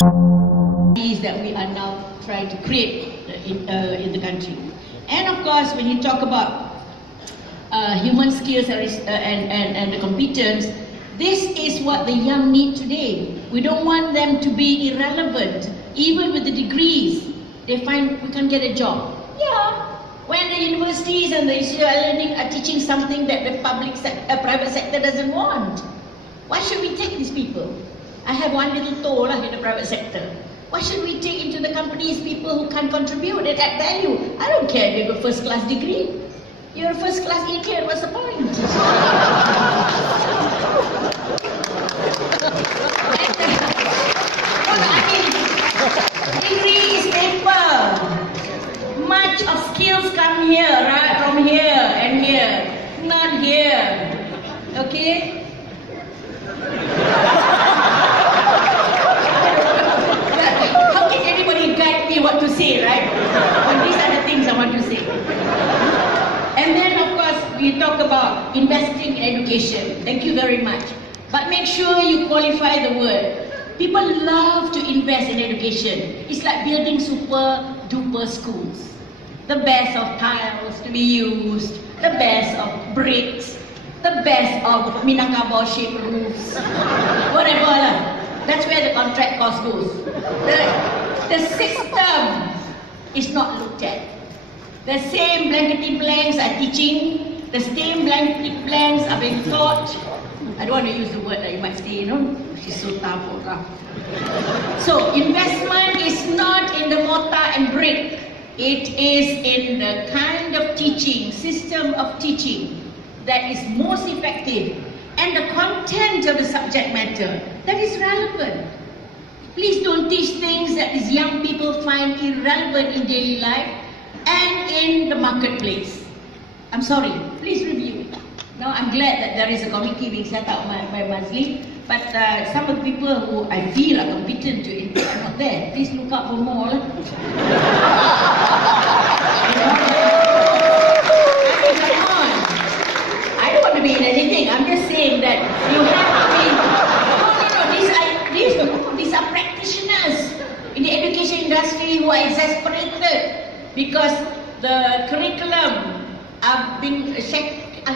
that we are now trying to create in the country. And of course, when you talk about human skills and the competence, this is what the young need today. We don't want them to be irrelevant. Even with the degrees, they find we can't get a job. Yeah, when the universities and the learning are teaching something that the private sector doesn't want. Why should we take these people? I have one little toe in the private sector. Why should we take into the companies people who can contribute and add value? I don't care if you have a first-class degree. You're a first-class idiot, what's the point? Degree is paper. Much of skills come here, right? From here and here. Not here. Okay? How can anybody guide me what to say, right? But these are the things I want to say. And then, of course, we talk about investing in education. Thank you very much. But make sure you qualify the word. People love to invest in education. It's like building super duper schools. The best of tiles to be used, the best of bricks, the best of Minangkabau shaped roofs, whatever lah. That's where the contract cost goes. The system is not looked at. The same blankety blanks are teaching, the same blankety blanks are being taught. I don't want to use the word that you might say, she's so tough or rough. So, investment is not in the mortar and brick. It is in the kind of teaching, system of teaching that is most effective and the content of the subject matter that is relevant. Please don't teach things that these young people find irrelevant in daily life and in the marketplace. I'm sorry, please review it. Now I'm glad that there is a committee being set up by Mazli, but some of the people who I feel are competent to it are not there. Please look out for more. I mean, come on. I don't want to be in anything. I'm just saying that you have to be. These are practitioners in the education industry who are exasperated because the curriculum are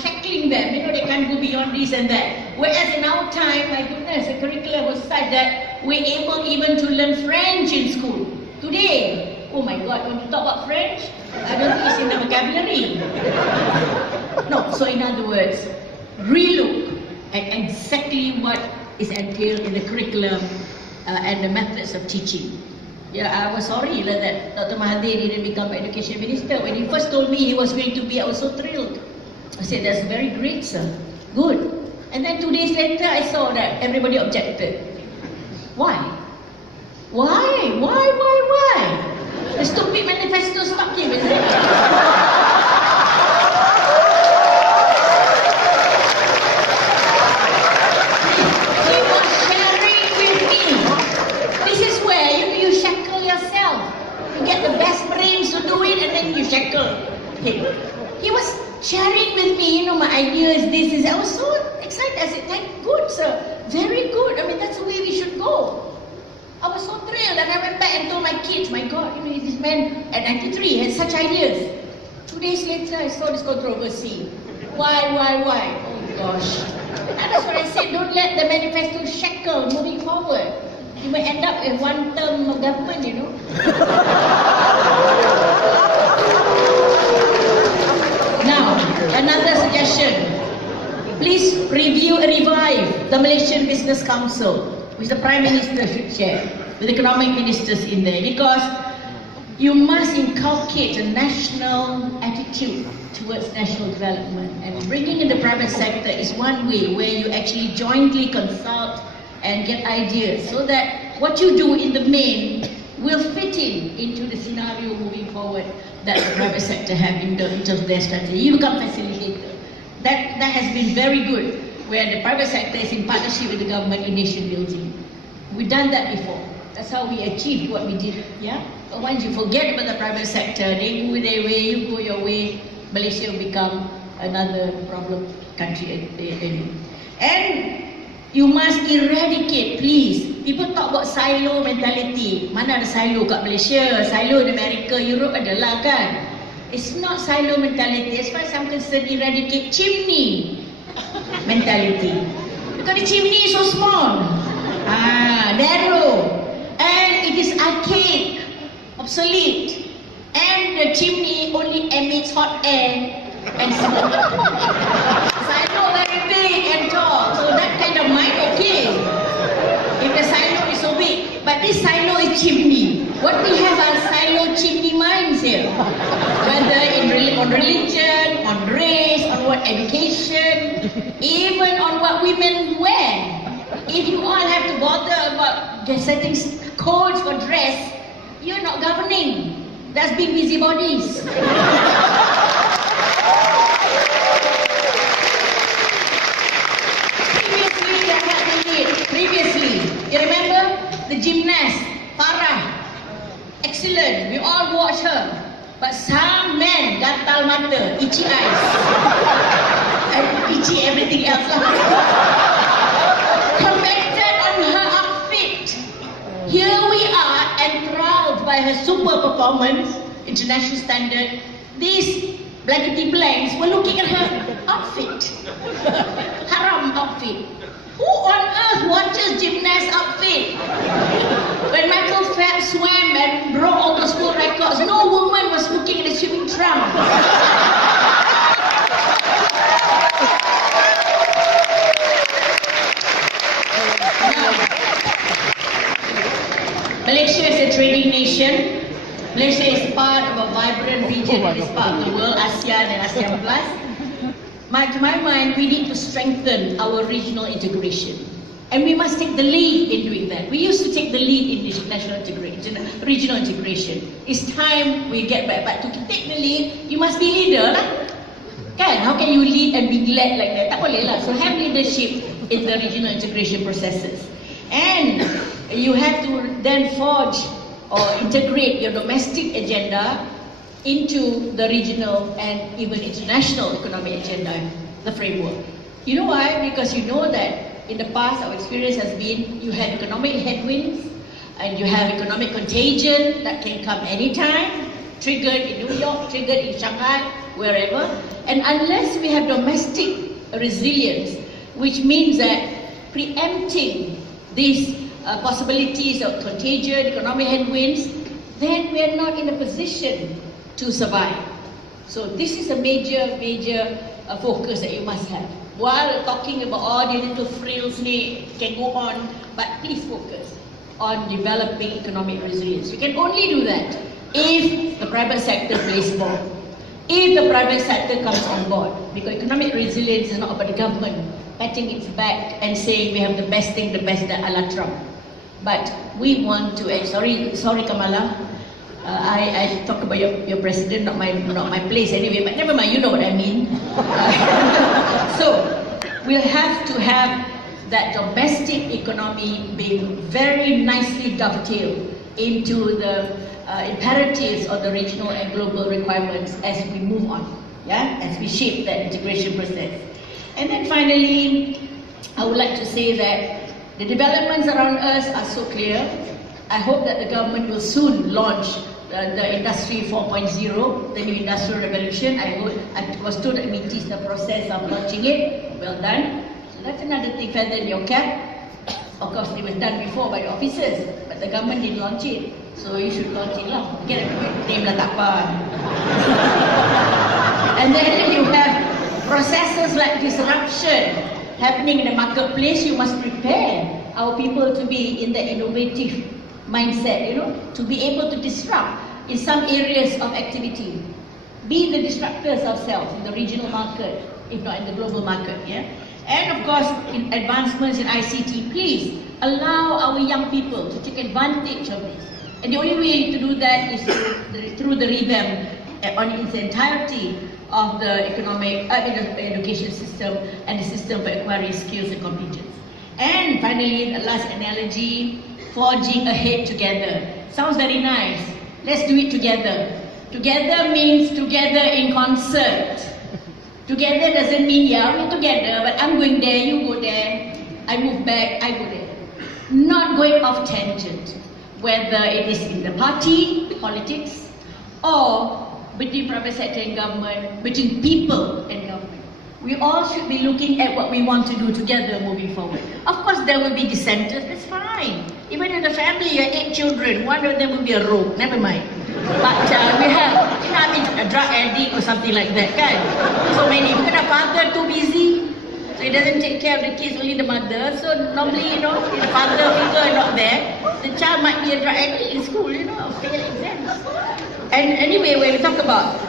shackling them. They can't go beyond this and that. Whereas in our time, my goodness, the curriculum was such that we're able even to learn French in school. Today, oh my God, when you talk about French, I don't think it's in the vocabulary. No, so in other words, relook at exactly what is entailed in the curriculum and the methods of teaching. Yeah, I was sorry that Dr. Mahathir didn't become education minister. When he first told me he was going to be, I was so thrilled. I said, that's very great, sir. Good. And then 2 days later, I saw that everybody objected. Why? Why? The stupid manifesto stuck him, isn't it? He was sharing with me. This is where you shackle yourself. You get the best brains to do it and then you shackle him. He was sharing with me, my idea is this. I was so excited. I said, thank good, sir. Very good. I mean, that's the way we should go. I was so thrilled and I went back and told my kids, my God, this man at 93 had such ideas. 2 days later, I saw this controversy. Why? Oh gosh. And that's what I said, don't let the manifesto shackle moving forward. You may end up in one term of government, Now, another suggestion. Please review and revive the Malaysian Business Council, which the Prime Minister should chair, with economic ministers in there, because you must inculcate a national attitude towards national development, and bringing in the private sector is one way where you actually jointly consult and get ideas, so that what you do in the main will fit into the scenario moving forward that the private sector have in terms of their strategy. You become facilitator. That has been very good, where the private sector is in partnership with the government in nation building. We've done that before. That's how we achieved what we did. Yeah. But once you forget about the private sector, they go their way, you go your way, Malaysia will become another problem country. And You must eradicate, please. People talk about silo mentality. Mana ada silo kat Malaysia, silo di Amerika, Europe adalah kan. It's not silo mentality. As far as I'm concerned, eradicate chimney mentality. Because the chimney is so small, narrow, and it is archaic, obsolete, and the chimney only emits hot air and smoke. Silo very big and tall, so that kind of mind okay. If the silo is so big, but this silo is chimney. What we have are silo chimney minds here. Whether on religion, on race, on what education, even on what women wear. If you all have to bother about setting codes for dress, you're not governing. That's being busybodies. Previously, you remember the gymnast, Farah, excellent, we all watch her, but some men, gatal mata, itchy eyes, and itchy everything else. Commented on her outfit. Here we are, enthralled by her super performance, international standard. These blankety blanks were looking at her outfit, haram outfit. Who on earth watches gymnast outfit? When Michael Phelps swam and broke all the school records, no woman was looking at a swimming trunk. Malaysia is a trading nation. Malaysia is part of a vibrant region in this part of the world, ASEAN and ASEAN Plus. To my mind, we need to strengthen our regional integration. And we must take the lead in doing that. We used to take the lead in regional integration. It's time we get back. But to take the lead, you must be leader lah. Kan? How can you lead and be led like that? Tak boleh lah. So have leadership in the regional integration processes. And you have to then forge or integrate your domestic agenda into the regional and even international economic agenda, the framework. You know why? Because you know that in the past our experience has been you have economic headwinds and you have economic contagion that can come anytime, triggered in New York, triggered in Shanghai, wherever. And unless we have domestic resilience, which means that preempting these possibilities of contagion, economic headwinds, then we are not in a position to survive. So this is a major focus that you must have. While talking about all the little frills can go on, but please focus on developing economic resilience. You can only do that if the private sector plays ball. If the private sector comes on board, because economic resilience is not about the government patting its back and saying we have the best thing, the best that a la Trump. But we want to, sorry Kamala, I talk about your president, not my place anyway, but never mind, you know what I mean. So, we'll have to have that domestic economy being very nicely dovetailed into the imperatives of the regional and global requirements as we move on, as we shape that integration process. And then finally, I would like to say that the developments around us are so clear. I hope that the government will soon launch the Industry 4.0, the new industrial revolution. I was told that MITI is in the process of launching it. Well done. So that's another thing feather in your cap. Of course, it was done before by the officers, but the government didn't launch it. So you should launch it lah. Get a name lah tak apa. And then you have processes like disruption happening in the marketplace. You must prepare our people to be in the innovative mindset, to be able to disrupt in some areas of activity. Be the disruptors ourselves in the regional market, if not in the global market, And of course, in advancements in ICT, please allow our young people to take advantage of this. And the only way to do that is through the revamp on its entirety of the economic education system and the system for acquiring skills and competence. And finally, the last analogy, forging ahead together. Sounds very nice. Let's do it together. Together means together in concert. Together doesn't mean, we're together, but I'm going there, you go there. I move back, I go there. Not going off tangent, whether it is in the party, politics, or between private sector and government, between people and government. We all should be looking at what we want to do together moving forward. Of course, there will be dissenters, that's fine. Even in the family, you have 8 children, one of them will be a rogue, never mind. But we have, a drug addict or something like that, kan? So many, because the father too busy, so he doesn't take care of the kids, only the mother. So normally, if the father figure not there, the child might be a drug addict in school, fail exams. And anyway, when we talk about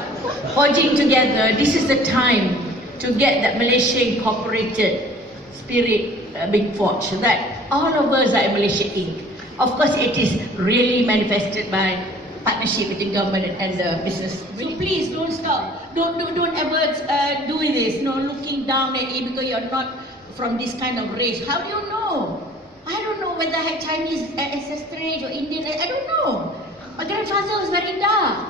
forging together, this is the time to get that Malaysia incorporated spirit being forged, that all of us are in Malaysia Inc. Of course, it is really manifested by partnership between government and the business. So please don't stop. Don't ever do this. Looking down at it because you're not from this kind of race. How do you know? I don't know whether I had Chinese ancestry or Indian. I don't know. My grandfather was very dark.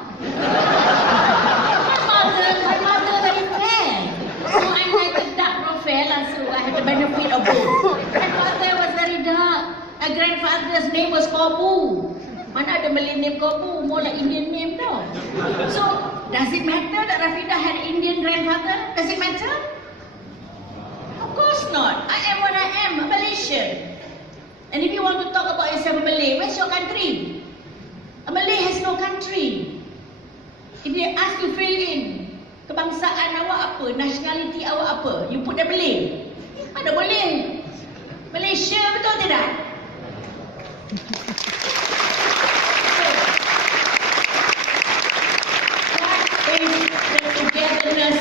my mother very fair. So I'm like a dark profile, so I had the benefit of both. My father was very dark. My grandfather's name was Kobu. Mana ada Malay name Kobu, more like Indian name tau. So, does it matter that Rafidah had Indian grandfather? Does it matter? Of course not. I am what I am, a Malaysian. And if you want to talk about yourself a Malay, where's your country? A Malay has no country. If they ask you fill in, kebangsaan awak apa, nationality awak apa, you put the Malay. Mana boleh? Malaysia, betul tidak?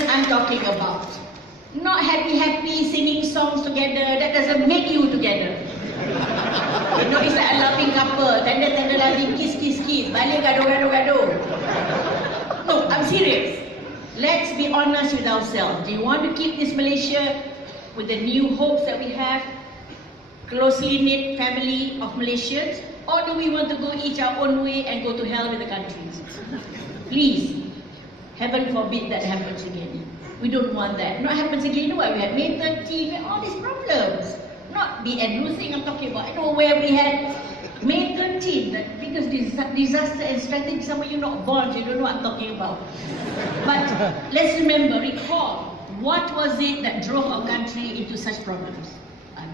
I'm talking about. Not happy singing songs together. That doesn't make you together. It's like a loving couple. Tanda loving, kiss. Balik gaduh. No, I'm serious. Let's be honest with ourselves. Do you want to keep this Malaysia with the new hopes that we have? Closely knit family of Malaysians? Or do we want to go each our own way and go to hell with the countries? Please. Heaven forbid that happens again. We don't want that. Not happens again. You know what? We had May 13, we had all these problems. Not the end thing I'm talking about. I know where we had May 13, the biggest disaster and strategy. Some of you not born, so you don't know what I'm talking about. But let's recall, what was it that drove our country into such problems?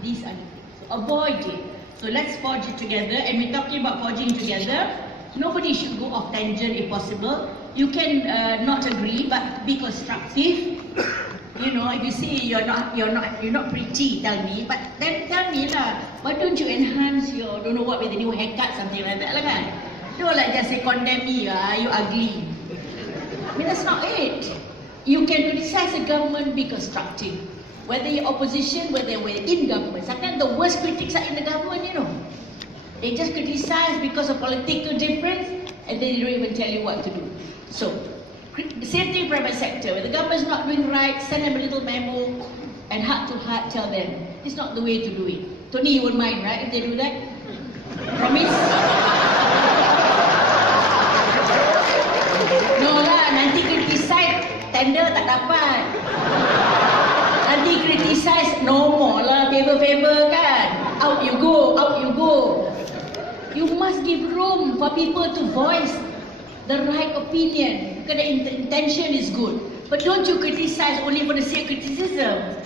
These are the things. So avoid it. So let's forge it together. And we're talking about forging together. Nobody should go off tangent if possible. You can not agree, but be constructive. If you say you're not pretty, tell me. But then tell me lah. Why don't you enhance your don't know what with the new haircut, something like that lah kan? Don't like just say condemn me. You ugly. I mean that's not it. You can criticize the government, be constructive. Whether you're opposition, whether we're in government. Sometimes the worst critics are in the government. They just criticize because of political difference, and they don't even tell you what to do. So, same thing private sector. When the government is not doing right, send them a little memo and heart to heart tell them, it's not the way to do it. Tony, you won't mind, right, if they do that? Promise? No lah, nanti criticize, tender tak dapat. Nanti criticize, no more lah, favor kan. Out you go. You must give room for people to voice the right opinion, because the intention is good. But don't you criticize only for the sake of criticism.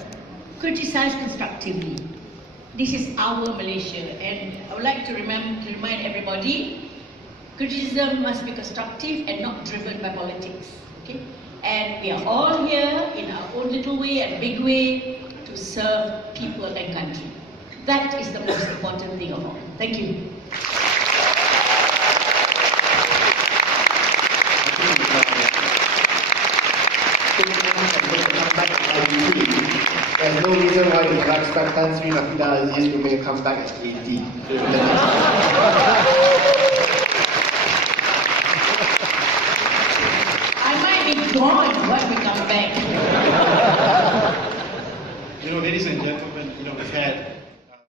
Criticize constructively. This is our Malaysia, and I would like to remind everybody, criticism must be constructive and not driven by politics. Okay? And we are all here in our own little way and big way to serve people and country. That is the most important thing of all. Thank you. There's no reason why we cannot expect Tan Sri Rafidah Aziz to come back at 80.